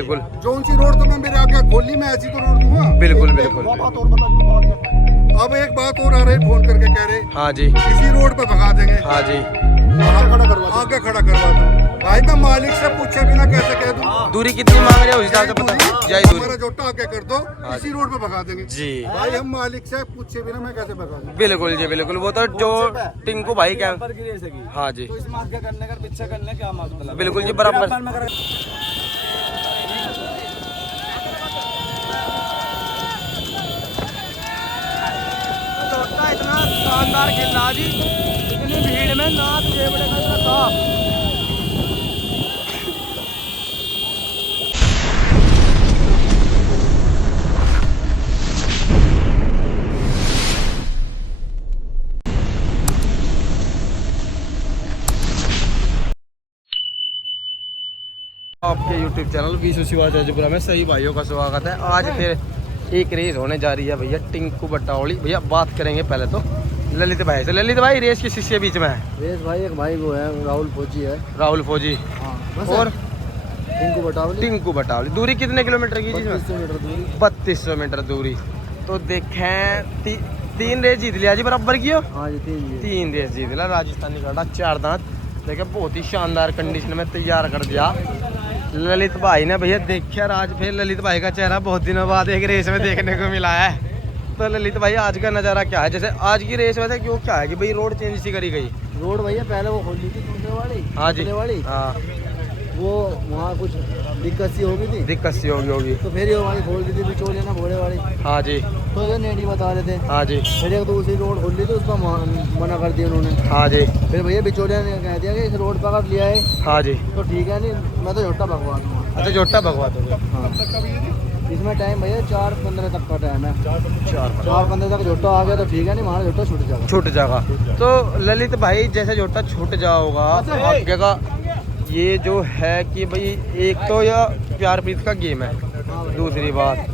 बिल्कुल। जोन सी रोड तो मैं मेरे आगे खोली, मैं ऐसी तो रोड दूंगा। बिल्कुल बिल्कुल। अब एक बात और आ रही, फोन करके कह रहे हाँ जी इसी रोड पे भगा देंगे। हाँ जी। आगे खड़ा करवा दो। भाई मैं मालिक से पूछे बिना कैसे कह दूं? दूरी कितनी मांग रहे हो उस हिसाब से पता जाए दूरी। हमारा जोटा आगे कर दो, इसी रोड पे भगा देंगे जी भाई। हम मालिक से पूछे बिना मैं कैसे भगा दूं? बिल्कुल जी बिल्कुल। वो तो जो टिंकू भाई क्या। हाँ जी इसमें आगे करने का पीछे करने क्या मतलब? बिल्कुल जी बराबर। इतना शानदार खेल रहा जी, इतनी भीड़ में नाथ जेबड़े का इतना साफ। आपके YouTube चैनल विशु शिवा जजपुरा में सही भाइयों का स्वागत है। आज फिर एक रेस होने जा रही है भैया टिंकू बट्टावली। भैया बात करेंगे पहले तो ललित भाई से। ललित भाई रेस किस शिष्य बीच में है? रेस भाई एक भाई वो है राहुल फौजी है। राहुल फौजी और टिंकू बट्टावली। दूरी कितने किलोमीटर की? 3200 मीटर दूरी। तो देखें तीन रेस जीत लिया जी, बराबर की हो। हाँ जी तीन रेस जीत लिया। राजस्थानी काटा 4 दांत देखे बहुत ही शानदार कंडीशन में तैयार कर दिया ललित भाई ने। भैया देखिए आज फिर ललित भाई का चेहरा बहुत दिनों बाद एक रेस में देखने को मिला है। तो ललित भाई आज का नज़ारा क्या है? जैसे आज की रेस वैसे क्यों क्या है कि भाई रोड चेंज सी करी गई? रोड भैया पहले वो खोली थी दूसरे वाली। हाँ जी वाली हाँ। वो वहाँ कुछ दिक्कत सी हो गई थी। दिक्कत सी होगी तो फिर ये वाली खोल दी थी बिचौलिया ना घोड़े वाली। हाँ जी तो ये नेडी बता रहे थे। हाँ जी। फिर एक दूसरी रोड खोल ली थी, उसका मना कर दिया उन्होंने। हाँ जी। फिर भैया बिचौलिया ने कह दिया कि इस रोड पर अगर लिया है हाँ जी। तो ठीक है, नहीं मैं तो झोटा भगवा दूंगा। अच्छा जोटा भगवा दोगे? हाँ इसमें टाइम भैया 4:15 तक का टाइम है। 4:15 तक झोटा आ गया तो ठीक है, नहीं हमारा झोटा छूट जाएगा। छूट जाएगा। तो ललित भाई जैसे जोटा छूट जाओगा आगे का ये जो है कि भाई एक तो यह प्यार प्रीत का गेम है, दूसरी बात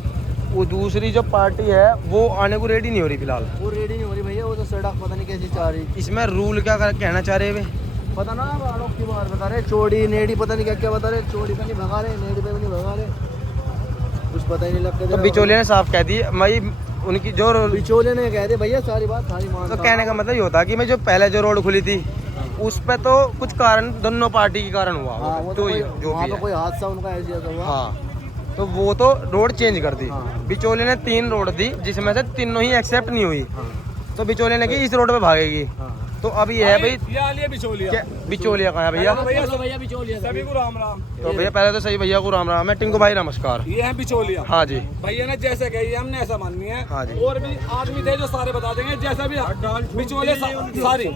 वो दूसरी जो पार्टी है वो आने को रेडी नहीं हो रही फिलहाल। वो रेडी नहीं हो रही भैया, वो तो सड़क पता नहीं कैसी चाह रही। इसमें रूल क्या कहना चाह रहे हैं? पता ना आलोक की बात बता रहे, चोड़ी नेड़ी पता नहीं क्या क्या बता रहे। चोड़ी पे नहीं भगा रहे, नेड़ी पे भी नहीं भगा रहे, कुछ पता ही नहीं लगता। तो बिचौलिया ने साफ कह दी भाई उनकी जो बिचौलिया ने कह दिया भैया सारी बात सारी मान। तो कहने का मतलब ये होता कि मैं जो पहले जो रोड खुली थी उस पे तो कुछ कारण दोनों पार्टी के कारण हुआ। हाँ, वो तो जो वहाँ पे कोई हादसा उनका ऐसा हुआ। हाँ तो वो तो रोड चेंज कर दी। हाँ। बिचौलिया ने 3 रोड दी जिसमें से तीनों ही एक्सेप्ट नहीं हुई। हाँ। तो बिचौलिया ने कि इस रोड पे भागेगी। हाँ। तो अब ये है भाई बिचौलिया कहाँ है भैया? सभी को राम राम। तो भैया पहले तो सही भैया को राम राम है। टिंकू भाई नमस्कार। ये है बिचौलिया। हाँ जी भैया ने जैसे कही हमने ऐसा माननी है। हाँ जी। और भी आदमी थे जो सारे बता देंगे जैसा भी बिचौलिया सारी।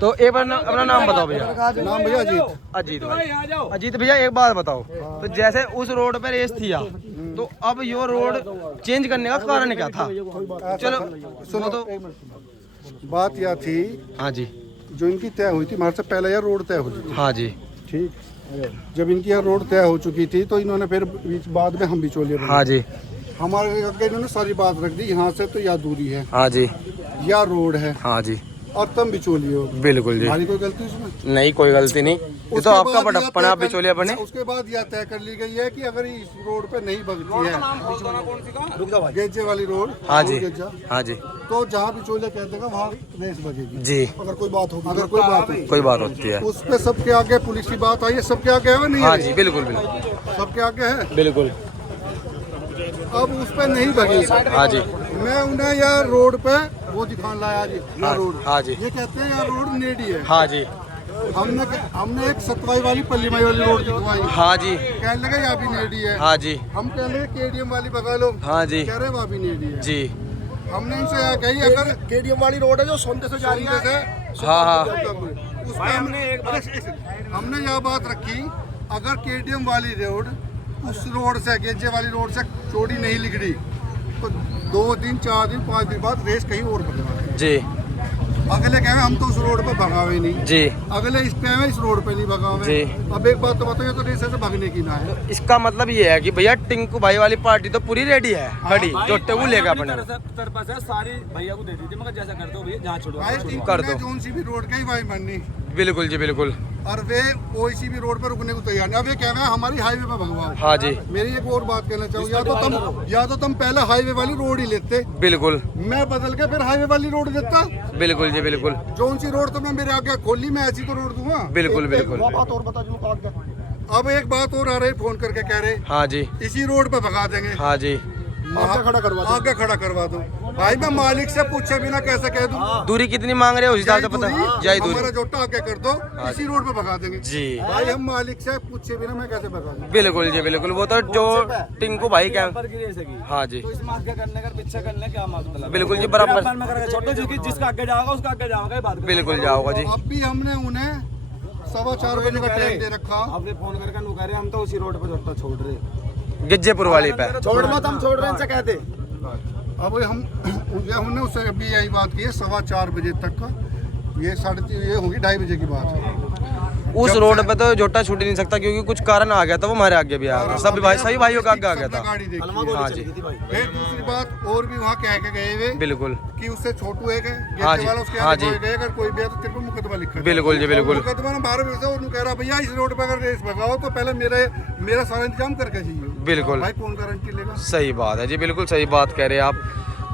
तो एक बार अपना नाम बताओ भैया। नाम भैया अजीत। अजीत भाई। यहाँ जाओ। अजीत भैया एक बात बताओ, तो जैसे उस रोड पे रेस थी तो अब ये रोड चेंज करने का कारण क्या था? चलो सुनो तो बात यह थी हाँ जी जो इनकी तय हुई थी, हमारे से पहले यह रोड तय हुई थी। हाँ जी ठीक, जब इनकी यह रोड तय हो चुकी थी तो इन्होंने फिर बाद में हम बिचौलिए बने। हाँ जी हमारे आगे इन्होंने सारी बात रख दी, यहाँ से तो यह दूरी है, हाँ जी यह रोड है हाँ जी और तुम बिचौलिए हो। बिल्कुल जी। हमारी कोई गलती इसमें नहीं कोई गलती नहीं, ये तो आपका बड़प्पन आप बिचौलिया बने। उसके बाद यह तय कर ली गई है कि अगर इस रोड पे नहीं बगती है गेजे वाली रोड। हाँ जी गेजा, हाँ जी तो जहाँ बिचौलिया कहते हैं वहाँ रेस बगेगी। जी अगर कोई बात होगी, अगर कोई बात होगी कोई बात होती है उस पे सबके आगे पुलिस की बात आई है। सबके आगे है नहीं? हाँ जी बिल्कुल बिल्कुल सबके आगे है। बिल्कुल। अब उस पे नहीं बगी। हाँ जी मैं उन्हें यह रोड पे वो दिखाने लाया जी, यह रोड। हाँ जी ये कहते हैं यह रोड नेडी है। हाँ जी हमने एक सतवाई वाली पल्लीमाई वाली रोड दिखवाई। हाँ जी कहने लगे यहाँ भी नेडी है। हाँ जी हम कहने लगे केडीएम वाली बगा लो। हाँ जी कह रहे वहाँ भी नेडी है। जी हमने इनसे यह कही अगर केडीएम वाली रोड है जो सोनते से जा रही है, हाँ हाँ उसमें हमने यह बात रखी अगर केडीएम वाली रोड उस रोड से गेजे वाली रोड से चौड़ी नहीं निकली तो 2 दिन 4 दिन 5 दिन बाद रेस कहीं और भगवा। जी अगले कहे हम तो उस रोड पे भगावे नहीं जी अगले इस पे इस रोड पे नहीं भगावे। जी। अब एक बात तो बताइए, तो रेस ऐसे भागने की ना है। इसका मतलब ये है कि भैया टिंकू भाई वाली पार्टी तो पूरी रेडी है खड़ी, जो टेबू लेगा अपने तरफ से सारी भैया को दे दीजिए, मगर जैसा करते हो भैया जहाँ छोड़ो भाई कर दो। जोन सी भी रोड का ही भाई माननी। बिल्कुल जी बिल्कुल। और वे कोई भी रोड पर रुकने को तैयार नहीं। अब ये कह रहे हैं हमारी हाईवे पे भगवाओ। हाँ जी मेरी एक और बात कहना चाहूँ, या तो तुम पहले हाईवे वाली रोड ही लेते, बिल्कुल मैं बदल के फिर हाईवे वाली रोड देता। बिल्कुल जी बिल्कुल जो सी रोड तुमने मेरे आगे खोली, मैं ऐसी तो रोड दूंगा। बिल्कुल बिल्कुल। बात और बता जो अब एक बात और आ रही, फोन करके कह रहे हाँ जी इसी रोड पे भगा देंगे। हाँ जी आगे खड़ा करवा दो। भाई मैं मालिक से पूछे बिना कैसे कह दूं? दूरी कितनी मांग रहे हो उस हिसाब से पता जाए दूरी। हमारा जोटा आगे कर दो, इसी रोड पे भगा देंगे जी भाई। हम मालिक से पूछे बिना मैं कैसे भगा दूं? बिल्कुल जी बिल्कुल। वो तो जो टिंकू भाई क्या हाँ जी तो इसमें आगे करने का पीछे करने क्या मतलब? बिल्कुल जी बराबर छोटे जिसका आगे जाएगा उसका आगे जाओगे, ये बात बिल्कुल जाओगा जी। अब भी हमने उन्हें 4:15 बजे का टाइम दे रखा। आपने फोन करके नु कह रहे हम तो उसी रोड पे जोटा छोड़ रहे, गिज्जेपुर वाली पे छोड़ मत, हम छोड़ रहे हैं कहते। अब हमने उससे अभी यही बात की है 4:15 बजे तक का। ये 3:30 ये होगी 2:30 बजे की बात है। उस रोड पे तो जोटा छूट ही नहीं सकता क्योंकि कुछ कारण आ गया था, वो हमारे आगे भी आ गया। सभी भाइयों का आगे आ गया सबने था। गाड़ी देखी। हाँ जी फिर दूसरी बात और भी वहाँ कह के गए वे बिल्कुल कि उससे छोटू है हाँ जी, वाला उसके हाँ आगे जी। कोई गए, अगर कोई भी है तो तेरे पे मुकदमा लिखा। बिल्कुल जी बिल्कुल मुकदमा ना 12 बजे से और कह रहा भैया इस रोड पे अगर रेस भगाओ तो पहले मेरा सारा इंतजाम करके चाहिए। बिल्कुल भाई कौन गारंटी लेगा? सही बात है जी बिल्कुल सही बात कह रहे हैं आप।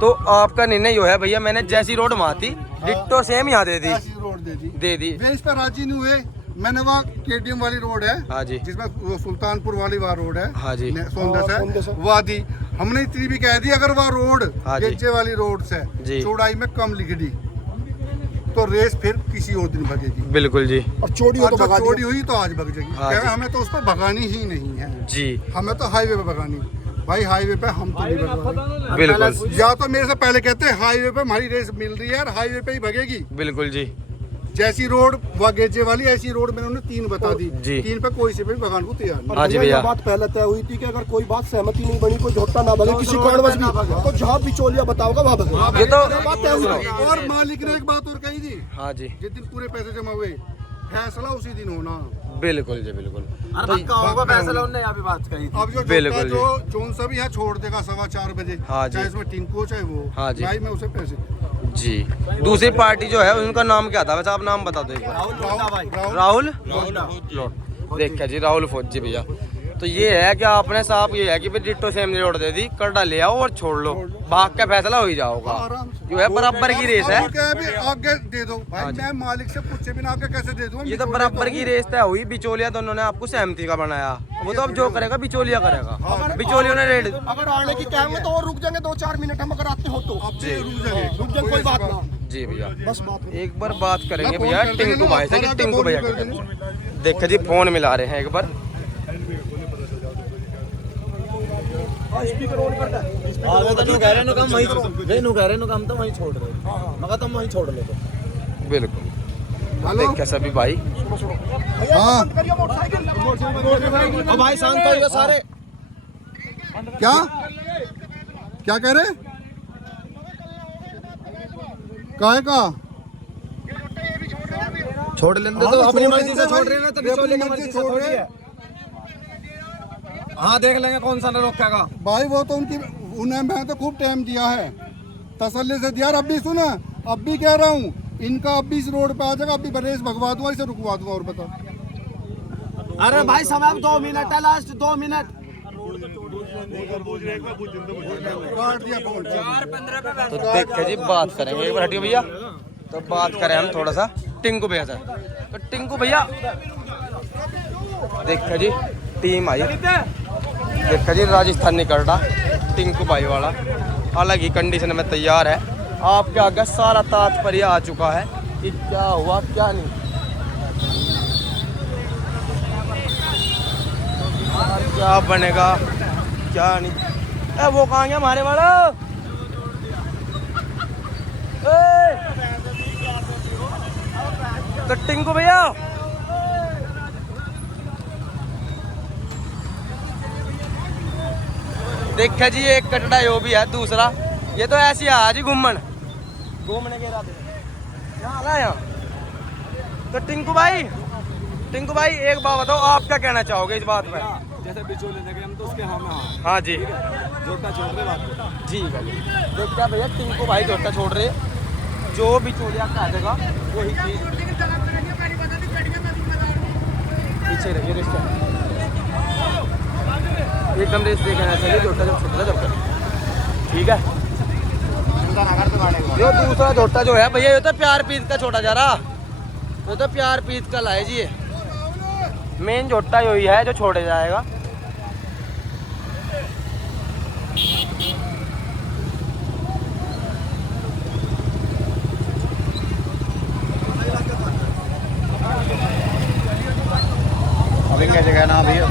तो आपका निर्णय जो है भैया, मैंने जैसी रोड वहाँ थी डिट्टो सेम यहाँ दे दी ऐसी रोड दे दी। वे इस पर राजी नहीं हुए। मैंने वहाँ KTM वाली रोड है हाँ जी जिसमें वो सुल्तानपुर वाली वहाँ रोड है हाँ जी सोंदस है वहाँ दी। हमने इतनी भी कह दी अगर वहाँ रोड हाँ जी। गेजे वाली रोड से जी। चौड़ाई में कम लिख दी तो रेस फिर किसी और दिन भगेगी। बिल्कुल जी और चौड़ी हो तो चौड़ी हुई तो आज भग जाएगी। हाँ कह रहे जी। हमें तो उस पर भगानी ही नहीं है जी हमें तो हाईवे पे भगानी। भाई हाईवे पे हम तो नहीं भगवा। बिल्कुल या तो मेरे से पहले कहते हैं हाईवे पे हमारी रेस मिल रही है और हाईवे पे ही भगेगी। बिल्कुल जी जैसी रोड व गेजे वाली ऐसी रोड मैंने उन्हें 3 बता दी। जी। 3 पे कोई से भी भगान को तैयार नहीं। हाँ जी भैया बात पहले तय हुई थी कि अगर कोई बात सहमति नहीं बनी, कोई झोटा ना भगे किसी कारणवश भी, तो जहाँ बिचौलिया बताओगा वहाँ भगे। ये तो बात तय हुई थी। और मालिक ने एक बात और कही थी, हाँ जी जिस दिन पूरे पैसे जमा हुए फैसला उसी दिन होना। बिल्कुल जी बिल्कुल। फैसला उन्होंने यहाँ पे बात कही थी। अब जो बिल्कुल जो जोन सा भी यहाँ छोड़ देगा 4:15 बजे, हाँ जी। चाहे इसमें टिंकू हो चाहे वो, हाँ जी। भाई मैं उसे पैसे जी दूसरी पार्टी जो है उनका नाम क्या था वैसे आप नाम बता दो एक बार। राहुल लोट देखिए जी राहुल फौजी भैया। तो ये है कि आपने साहब ये है कि फिर डिट्टो सेम रोड दे दी, कर्डा ले आओ और छोड़ लो, भाग का फैसला हो ही जाओगा। आराम से। जो है बराबर की रेस है। अब क्या भी आगे दे दो हाँ भाई, जी। मैं मालिक से पूछे बिना आगे कैसे दे दूं? ये तो बराबर की रेस तय हुई। बिचौलिया तो उन्होंने आपको सहमति का बनाया, वो तो अब जो करेगा बिचौलिया करेगा। बिचौलियों ने रेट अगर आने की कहेंगे तो और रुक जाएंगे 2-4 मिनट, हम अगर आते हो तो अब भी रुक जाए कोई बात ना। जी भैया बस बात एक बार बात करेंगे मैं फोन भैया कर देंगे टिंकू ना, भाई से कि आगे टिंकू फोन भैया कर क्या देंगे। कहते हैं। देखो जी फोन मिला रहे हैं एक बार। आगे तो नु कह रहे नु काम वहीं वे नु कह रहे नु काम तो वहीं छोड़ रहे, मगर तुम वहीं छोड़ ले तो। बिल्कुल हेलो देखिए सभी भाई। हाँ अब भाई शांत होइए सारे। क्या क्या कह रहे? काहे का छोड़ लेंगे तो अपनी मर्जी से छोड़ रहे हैं, तो बिचौलिए की मर्जी से छोड़ थोड़ी रहे है। हैं। हाँ देख लेंगे कौन सा रोकेगा। भाई वो तो उन्हें मैं तो खूब टाइम दिया है, तसल्ली से दिया। अब भी सुना, अब भी कह रहा हूँ इनका अब भी इस रोड पे आ जाएगा, अब भी रेस भगवा दूंगा, इसे रुकवा दूंगा। और बताओ। अरे भाई समय 2 मिनट है, लास्ट 2 मिनट। काट दिया फोन। तो देखिए जी बात करेंगे एक बार, हटिए भैया। तो बात करें हम थोड़ा सा टिंकू भैया से। तो टिंकू भैया देखिए जी टीम आई, देखिए जी राजस्थानी कर्डा टिंकू भाई वाला अलग ही कंडीशन में तैयार है। आपके आगे सारा तात्पर्य आ चुका है कि क्या हुआ क्या नहीं। क्या बनेगा क्या नहीं। ए वो कहाँ गया हमारे वाला? तो टिंकू भैया देखा जी एक कटड़ा यो भी है, दूसरा ये तो ऐसी आज ही घूमने के रात यहाँ आया यहाँ। तो टिंकू भाई एक बात बताओ, आप क्या कहना चाहोगे इस बात पर? जैसे बिचौले लगे हम तो उसके हम हाँ जी जोटा छोड़ रहे बात। जी देखा भैया टिंकू भाई जोटा छोड़ रहे, जो बिचौलिया कह देगा वही चीज। पीछे रहिए रेस एकदम रेस देखना चाहिए झोटा जब छोटा जब ठीक है। यो दूसरा झोटा जो है भैया ये तो प्यार पीत का छोटा जा रहा, ये तो प्यार पीत का लाए जी। मेन झोटा यही है जो छोड़े जाएगा। अभी क्या जगह ना भैया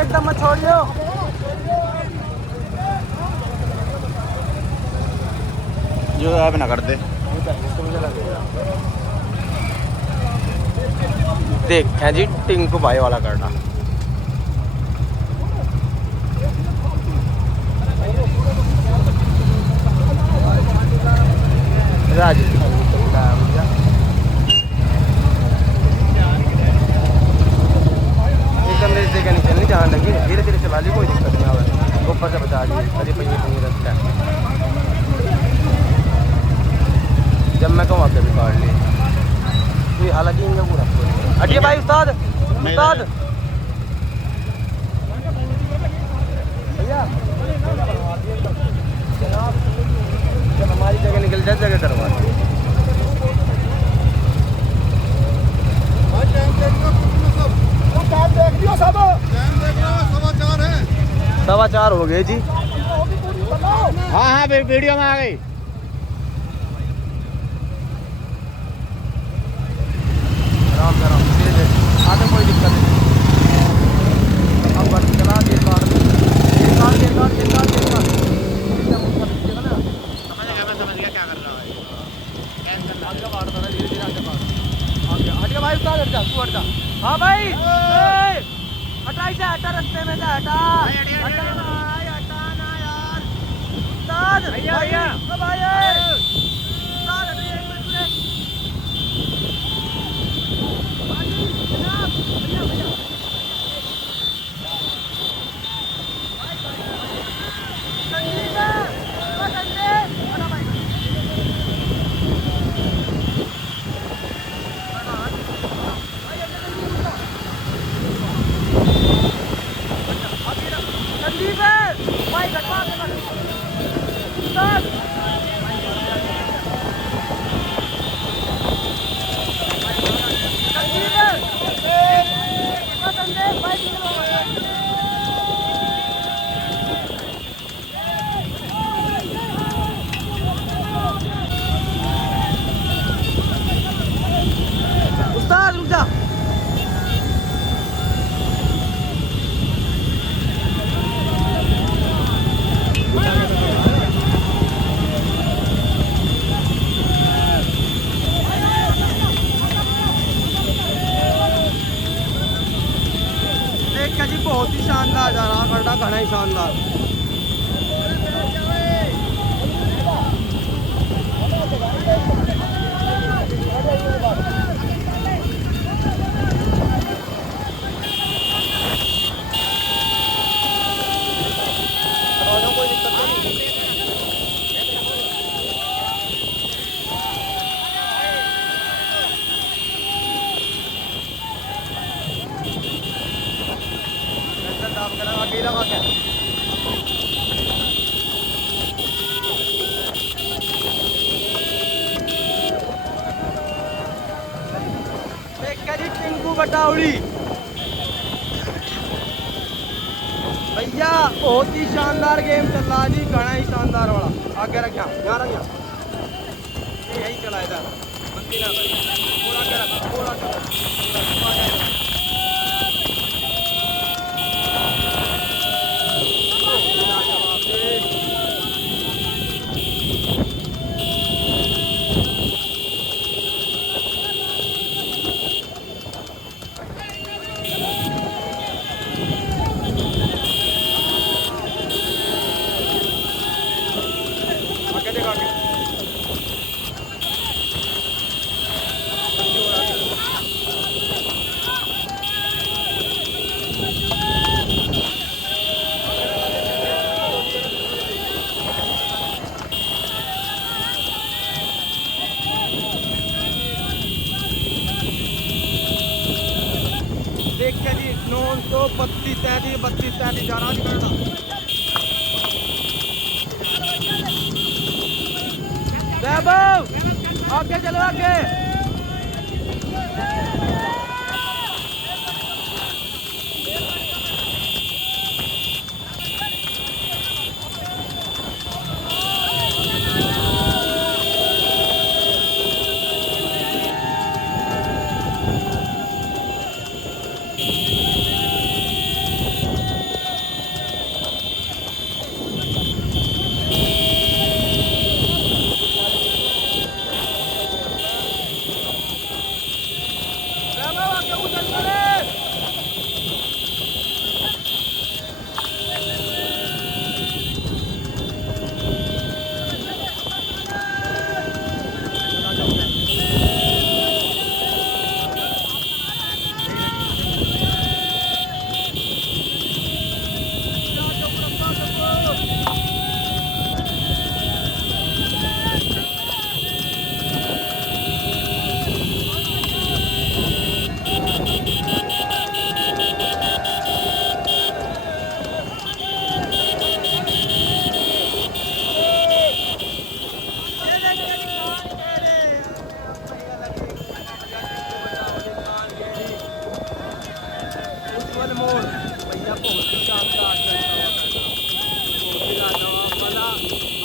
एकदम मत छोड़ियो। जो है ना कर दे। देख है जी टिंकू भाई वाला करना राज एकदम रेस देकर नहीं चलनी, जहाँ लगी धीरे धीरे चला ली, कोई दिक्कत नहीं आवे, ऊपर से बचा ली। अरे पहिए पहिए रखता है, जब मैं कहूँ आपसे भी काट ली। तो हालांकि इनका पूरा हटिए भाई उस्ताद उस्ताद भैया जब हमारी जगह निकल जाए जगह करवा सवा चार हो गए जी। हाँ हाँ वीडियो में आ गई। आराम से आराम धीरे धीरे आगे कोई दिक्कत नहीं। अब बस चला देर कार में समझ गया क्या कर रहा है। आगे बाढ़ था ना, धीरे धीरे आगे बाढ़ आगे हट जा भाई उतार, हट जा तू हट जा। हाँ भाई हटा इसे, हटा रास्ते में से हटा हटा ना यार उस्ताद भैया भैया भाई उस्ताद हटिए एक मिनट उस्ताद रुक जा। देख जी बहुत ही शानदार जा रहा करना, घना ही शानदार। टिंकू बटावड़ी भैया बहुत ही शानदार गेम चल रहा जी, घना ही शानदार वाला। आगे रखा यहाँ रख, यही चला इधर बंदी ना पूरा कर पूरा कर। आगे देखो आगे तो 32-33 जा रहा है। वैभव आगे चलो आगे।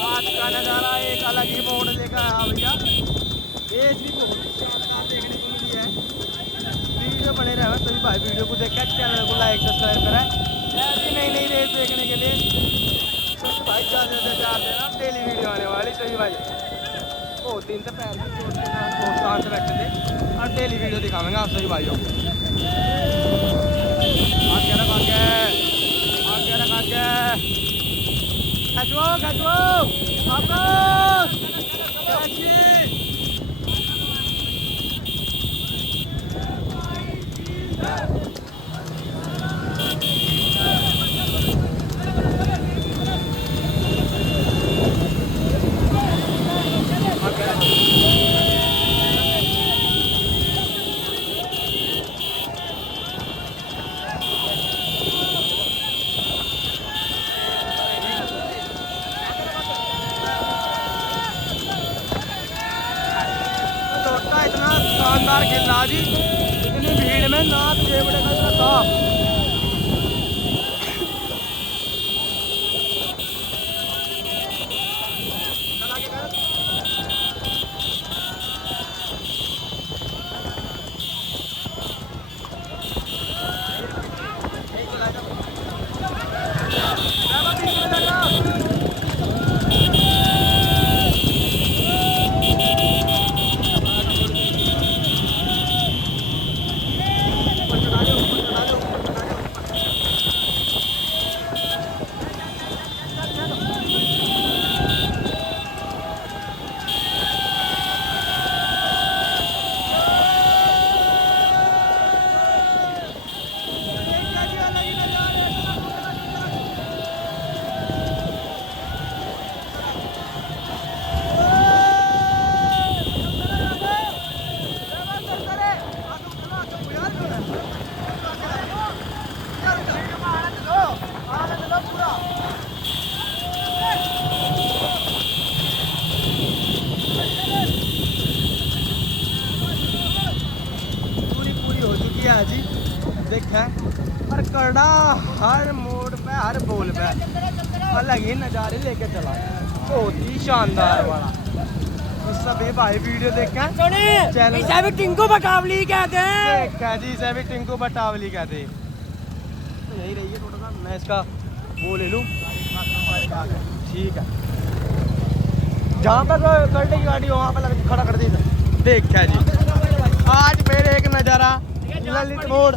आज का नज़ारा एक अलग ही मोड़ लेकर आया भैया। ये भी बहुत शानदार देखने को मिली है। वीडियो बने रहे सभी भाई, वीडियो को देखकर चैनल को लाइक सब्सक्राइब करें ऐसी नई रेस देखने के लिए। सभी भाई ज़्यादा से ज़्यादा डेली वीडियो आने वाली सभी भाई। बहुत दिन से पैर बहुत शांत बैठे थे और डेली वीडियो दिखाएंगे आप सभी भाइयों को। आगे रख आगे रख आगे खचो खचो आपको इतना शानदार खेलना जी, इतनी भीड़ में नाथ जेबड़े का इतना साफ। जी देखा हर कड़ा हर मोड़ पे हर बोल पे अलग ही नज़ारे लेके चला, बहुत ही शानदार वाला। तो सभी भाई वीडियो देखा चैनल टिंकू बटावली कहते हैं, देखा जी इसे भी टिंकू बटावली कहते हैं। तो यही रही है थोड़ा सा, मैं इसका वो ले लूँ ठीक है। जहाँ पर करने की गाड़ी हो वहाँ पर खड़ा कर दी। देखा जी आज फिर एक नज़ारा ललित मोड़,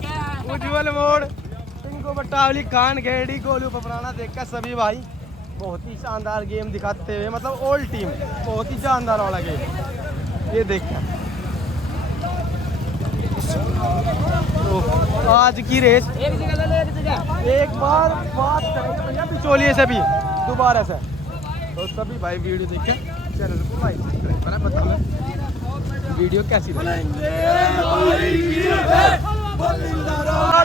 उज्जवल मोड़, टिंकू बटावली, खान घेड़ी, गोलू पपराना देखकर सभी भाई बहुत ही शानदार गेम दिखाते हुए, मतलब ऑल टीम बहुत ही शानदार वाला गेम ये देखा। तो आज की रेस एक बार बात करेंगे भैया बिचौलिए से भी दोबारा से। तो सभी भाई वीडियो देखें, चैनल को लाइक सब्सक्राइब करें, बताएं वीडियो कैसी लगी।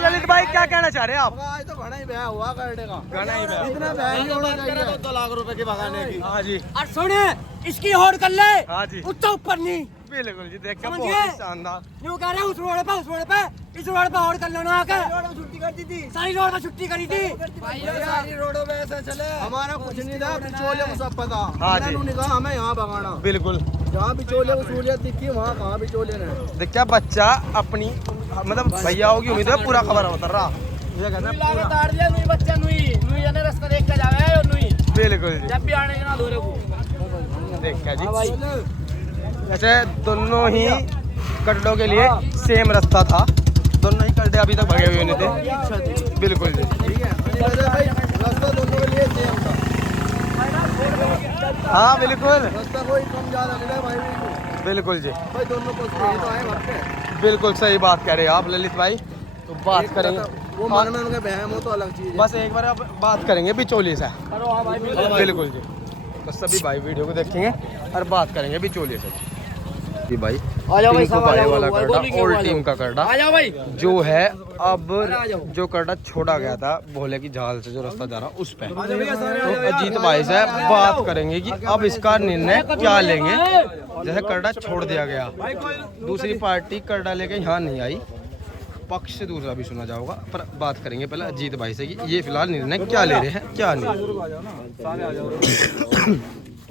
ललित भाई भाई क्या कहना चाह रहे हैं आप? आज तो घना ही ब्याह हुआ करने का, घना ही ब्याह। इतना ब्याह ही होना चाहिए। 2 लाख रुपए की भगाने की। हाँ जी, और सुने इसकी होड़ कर ले। हाँ जी, उत्तर ऊपर नहीं बिल्कुल जी, देख के समझ बहुत गए? ही शानदार। यूँ कह रहे हैं उस रोड पे इस रोड पे होड़ कर लो ना आकर। छुट्टी करती थी सारी रोड पे छुट्टी करी थी। सारी रोडों पे ऐसे चले। हमारा कुछ नहीं था, बिचौले को सब पता। हाँ जी। उन्होंने कहा हमें यहाँ भगाना, बिल्कुल, जहाँ बिचौले को सूलियत दिखी वहाँ कहाँ बिचौले ने। देख क्या बच्चा अपनी मतलब भैया की उम्मीद है पूरा खबर उतर रहा। ये कहना है पूरा। बच्चा रास्ता देख के जावे बिल्कुल जी, जब भी आने के ना धोरे को। देख क्या जी, जैसे दोनों ही कड्डों के लिए सेम रास्ता था, दोनों ही कड्डे अभी तक भगे हुए नहीं थे। बिल्कुल जी, ठीक है भाई, रास्ता दोनों के लिए सेम था। हाँ बिल्कुल, रास्ता कोई कम ज्यादा नहीं था भाई। बिल्कुल जी, भाई दोनों को तो आए वक्त पे। बिल्कुल सही बात कह रहे हैं आप ललित भाई। तो बात करेंगे, वो मन में उनके बहम हो तो अलग चीज है। बस एक बार अब बात करेंगे बिचौलिए से। बिल्कुल जी, तो सभी भाई वीडियो को देखेंगे और बात करेंगे बिचौलिए से जी भाई। टिंकू भाई वाला करड़ा और टीम का करड़ा आ जाओ भाई। जो है अब जो करड़ा छोड़ा गया था भोले की झाल से जो रास्ता जा रहा उस पे, तो अजीत भाई से बात करेंगे कि अब इसका निर्णय क्या लेंगे। जैसे करड़ा छोड़ दिया गया, दूसरी पार्टी करड़ा लेके यहाँ नहीं आई, पक्ष से दूसरा भी सुना जाएगा, पर बात करेंगे पहले अजीत भाई से कि ये फिलहाल निर्णय क्या ले रहे हैं क्या नहीं।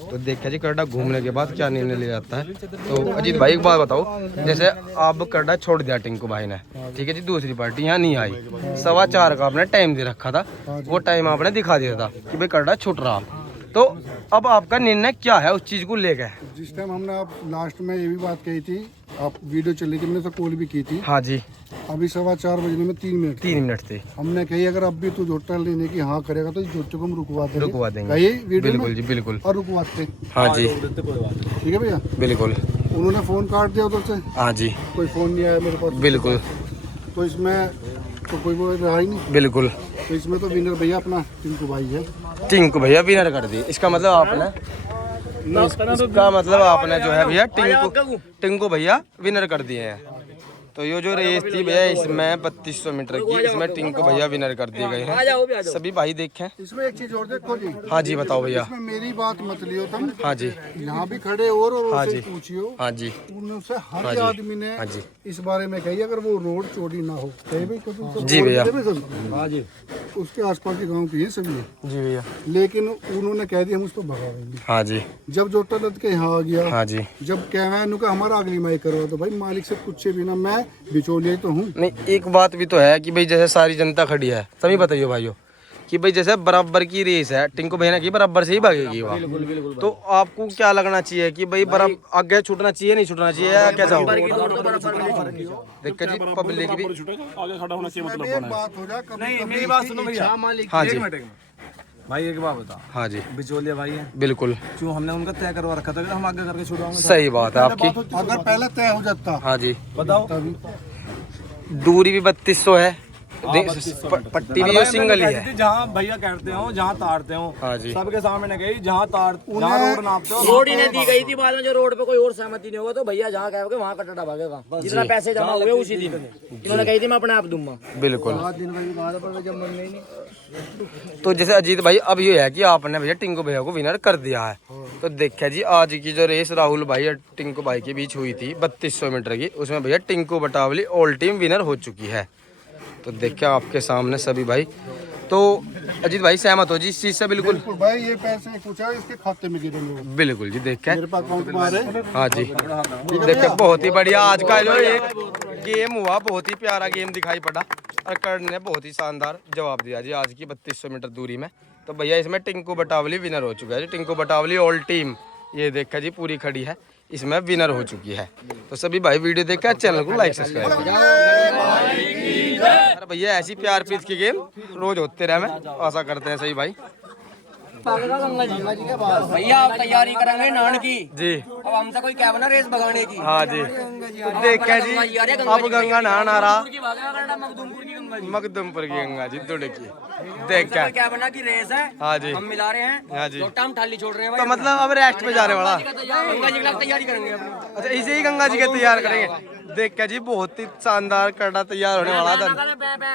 तो देखिए जी करड़ा घूमने के बाद क्या निर्णय ले जाता है। तो अजीत भाई एक बात बताओ, जैसे आप करड़ा छोड़ दिया टिंकू भाई ने, ठीक है जी, दूसरी पार्टी यहाँ नहीं आई, 4:15 का आपने टाइम दे रखा था, वो टाइम आपने दिखा दिया था कि भाई करड़ा छूट रहा, तो अब आपका निर्णय क्या है उस चीज को लेकर? जिस टाइम हमने आप लास्ट में ये भी बात कही थी, आप वीडियो चल रही थी, मैंने तो कॉल भी की थी। हाँ जी, अभी 4:15 बजने में 3 मिनट 3 मिनट थे। हमने कही अगर अब भी तू झोटा लेने की हाँ करेगा तो झोटे को हम रुकवा देंगे। कही वीडियो बिल्कुल में जी, बिल्कुल, और रुकवाते। हाँ जी, ठीक है भैया, बिल्कुल, उन्होंने फोन काट दिया उधर से, हाँ जी, कोई फोन नहीं आया मेरे पास, बिल्कुल, तो इसमें तो कोई वो रहा ही नहीं, बिल्कुल, तो इसमें तो विनर भैया अपना टिंकू भाई है। टिंकू भैया विनर कर दी, इसका मतलब आपने इसका मतलब आपने जो है भैया टिंकू भैया विनर कर दिए हैं। तो ये जो रेस थी भैया इसमें 3200 मीटर की, इसमें टिंकू भैया विनर कर दिए गए हैं। सभी भाई देखें। इसमें एक चीज और देखो जी। हाँ जी बताओ भैया। इसमें मेरी बात मत लियो तुम। हाँ जी, यहाँ भी खड़े और हाँ उनसे जी, पूछियो। हाँ जी, उनसे हर हाँ जी, आदमी ने हाँ जी, इस बारे में कही अगर वो रोड चौड़ी ना हो कही भाई तो जी भैया, हाँ जी, उसके आसपास के गांव की है सभी, जी भैया, लेकिन उन्होंने कह दिया हम उसको भगाएंगे। हाँ जी, जब जोटा लद के यहाँ आ गया, हाँ जी, जब कहना है हमारा अगली माई करवा तो भाई मालिक से पूछे बिना, मैं बिचौलिया तो हूँ। नहीं एक बात भी तो है कि भाई जैसे सारी जनता खड़ी है, तभी बताइए भाइयों कि भाई जैसे बराबर की रेस है, टिंकू भैया की बराबर से ही भागेगी वहाँ, तो आपको क्या लगना चाहिए कि भाई बराबर आगे छूटना चाहिए नहीं छूटना चाहिए या कैसा हो? देखिए जी पब्लिक भी एक बात हो जाए नहीं मेरी बात सुनो भैया। हाँ जी, भाई एक बात बता, हाँ जी, बिचौलिया भाई है, बिल्कुल क्यों हमने उनका तय करवा रखा था कि हम आगे करके छुड़वाएंगे। सही बात है आपकी। अगर पहले तय हो जाता हाँ जी, बताओ, दूरी भी 3200 है, पट्टी भी सिंगल ही है। जहाँ भैया कहते हो जहाँ तारते हो, हाँ जी, सबके सामने गई जहाँ रोड नापते हो, रोड ही नहीं दी गई थी, बाद में जो रोड पे कोई और सहमति नहीं होगा तो भैया जहाँ कहोगे वहाँ कटड़ा भागेगा, जितना पैसे जमा हुए उसी दिन इन्होंने कही थी मैं अपने आप दूंगा। बिल्कुल। दिन का भी बात पर जब मन नहीं। तो जैसे अजीत भाई अब ये है कि आपने भैया टिंकू भैया को विनर कर दिया है, तो देखिए जी आज की जो रेस राहुल भाई और टिंकू भाई के बीच हुई थी 3200 मीटर की, उसमें भैया Tinku Batalvi all team winner हो चुकी है। तो देखिए आपके सामने सभी भाई। तो अजीत भाई सहमत हो जी इस चीज से? बिल्कुल भाई, ये पैसे पूछा इसके खाते में गिरेंगे। बिल्कुल जी, देख के मेरे पास अकाउंट में आ रहे। हाँ जी, देखिए बहुत ही बढ़िया आज का जो एक गेम हुआ, बहुत ही प्यारा गेम दिखाई पड़ा और कर्ण ने बहुत ही शानदार जवाब दिया जी आज की 3200 मीटर दूरी में। तो भैया इसमें टिंकू बटावली विनर हो चुका है जी, टिंकू बटावली ऑल टीम, ये देखा जी पूरी खड़ी है, इसमें विनर हो चुकी है। तो सभी भाई वीडियो देखकर चैनल को लाइक सब्सक्राइब अरे भैया ऐसी प्यार प्रीत की गेम रोज होते रहे, मैं आशा करते हैं सही भाई। भैया आप तैयारी करेंगे नान की जी, अब हमसे कोई क्या बना रेस भगाने की। हाँ जी, तो देखा जी अब गंगा नहान आ रहा, मखदुमपुर की गंगा जी दुड़ की, देखा क्या बना की रेस है। हाँ जी, हम मिला रहे हैं, हाँ जी, छोटा हम थाली छोड़ रहे हैं तो मतलब अब रेस्ट पे जा रहे वाला, गंगा जी की तैयारी करेंगे। अच्छा इसे ही गंगा जी के तैयार करेंगे। देखा जी बहुत ही शानदार कड़ा तैयार होने वाला था।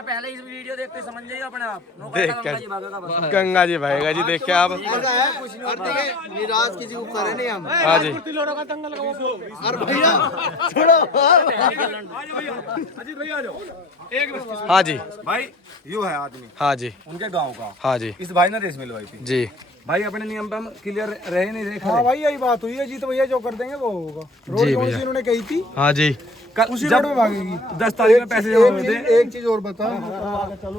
पहले इस वीडियो देखते समझ जाइए अपने आप। देखा गंगा जी भाईगा जी देखे आप। निराश किसी को करे नहीं हम। हाँ जी अरे भैया छोड़ो। अजीत भैया जाओ एक मिनट। हाँ जी भाई यू है आदमी हाँ जी उनके गांव का। हाँ जी इस भाई ने रेस मिलवाई थी जी भाई, अपने नियम पे हम क्लियर रह नहीं रहे। हाँ भाई यही बात हुई है, जीत भैया जो कर देंगे वो होगा। रोड जी कौन भैया। सी इन्होंने कही थी हाँ जी उसी रोड में भागेगी। 10 तारीख में पैसे जमा हुए थे। एक चीज और बता,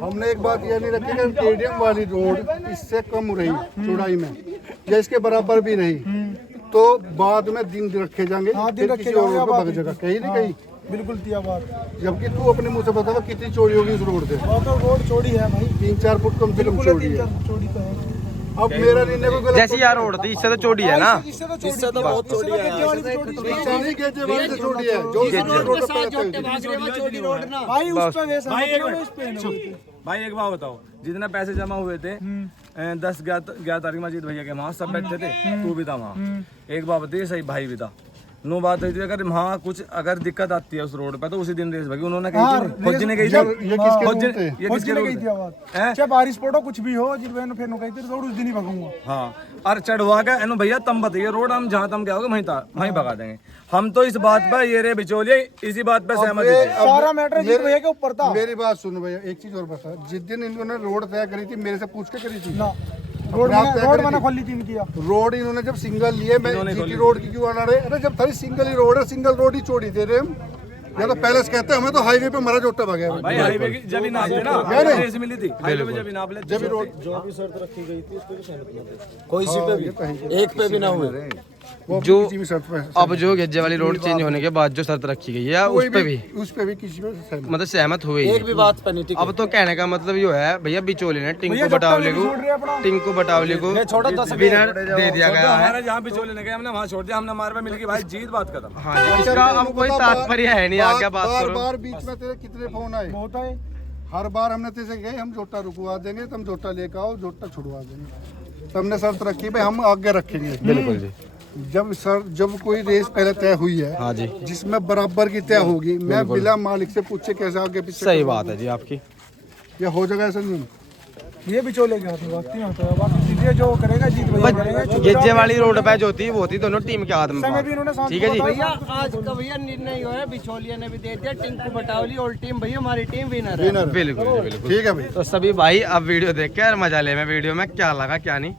हमने एक बात ये नहीं रखी कि केडीएम वाली रोड इससे कम रही चौड़ाई में या इसके बराबर भी नहीं, तो बाद में दिन रखे जाएंगे। हाँ, दिन फिर रखे किसी और जाएंगे, रोड पे बात भाग जाएगा, कहीं नहीं कहीं। बिल्कुल दिया बात। जबकि तू अपने मुंह से बता कितनी चौड़ी होगी इस रोड से। वो तो रोड चौड़ी है भाई, 3-4 फुट कम से कम बिल्कुल चौड़ी है। 3-4 चौड़ी तो है। अब मेरा निर्णय को गलत जैसी यार रोड थी इससे तो चोटी है ना। इससे तो बहुत चौड़ी है। नहीं कहते वाली से चौड़ी है जो इस रोड पे रहता है। भाई उस पे वैसा उस पे नहीं। भाई एक बात बताओ, जितने पैसे जमा हुए थे 10-11 तारीख में अजीत भैया के वहाँ सब बैठे थे, तू भी था वहाँ। एक बात बताइए, सही भाई भी था। नो बात है, अगर वहाँ कुछ अगर दिक्कत आती है उस रोड पे तो उसी दिन रेस भागी उन्होंने कही थी, फौजी ने कही थी। ये किसके फौजी रूल थे? ये किसके कही रूल थी थे? बात। हैं? चाहे बारिश पड़ो कुछ भी हो, जिस बहन फिर कही थी रोड उस दिन ही भगूंगा। हाँ, और चढ़वा के एनु भैया तम बताइए रोड हम जहाँ तम क्या होगा वहीं भगा देंगे हम। तो इस बात पे ये रे बिचौलिए इसी बात पे सहमत थे। सारा मैटर जीत भैया के ऊपर था। मेरी बात सुनो भैया, एक चीज और बता, जिस दिन इन्होंने रोड तय करी थी मेरे से पूछ के करी थी ना रोड मैंने खोली थी किया। रोड इन्होंने जब सिंगल लिए, मैं जीटी रोड की क्यों आना रहे? अरे जब थारी सिंगल ही रोड है, सिंगल रोड ही चौड़ी दे रहे हम। या तो पहले से कहते हैं हमें तो हाईवे पे मरा जोटा भागे। भाई हाईवे की जब ही नाप थे ना, रेस मिली थी हाईवे पे जब ही नाप लेते। जब भी रोड कोई सी पे भी एक पे भी ना हुए। वो जो किसी भी शर्त पे अब जो गेजे वाली रोड चेंज होने के बाद जो शर्त रखी गई है उस पे भी उस पे भी किसी पे सहमत। मतलब सहमत हुए ही एक भी बात पे नहीं टिकी। अब तो कहने का मतलब ये है भैया बिचौली ने टिंकू बटावली को विनर दे दिया गया है। हमारे जहाँ बिचौले लगे हमने वहाँ छोड़ दिया, हमने हमारे पे मिल गई भाई जीत, बात खत्म। हाँ जी, इसका अब कोई तात्पर्य है नहीं आगे बात बार करो। बार बीच में तेरे कितने फोन आए? बहुत है। हर बार हमने तेरे से कहे हम जोटा रुकवा देंगे, तुम जोटा लेकर आओ, जोटा छुड़वा देंगे। तुमने शर्त रखी भाई हम आगे रखेंगे। बिल्कुल जी जब कोई रेस पहले तय हुई है, हाँ जी जिसमें बराबर की तय होगी, मैं बिना मालिक से पूछे कैसे आगे पीछे सही बात है जी आपकी। या हो जाएगा ऐसा नहीं? ये भी चोले के हाथ में बात नहीं होता है। बाकी सीधे जो करेगा जीत भैया करेगा। गेजे वाली रोड पे जो थी वो थी दोनों टीम के हाथ में। समय भी इन्होंने साथ ठीक है जी। बताया। आज का भैया निर्णय हुआ है, बिचौलिया ने भी दे दिया, टिंकू बटावली और टीम भैया हमारी टीम विनर है। बिल्कुल बिल्कुल। ठीक है भाई। तो सभी भाई अब वीडियो देख के मजा ले, मैं वीडियो में क्या लगा क्या नहीं।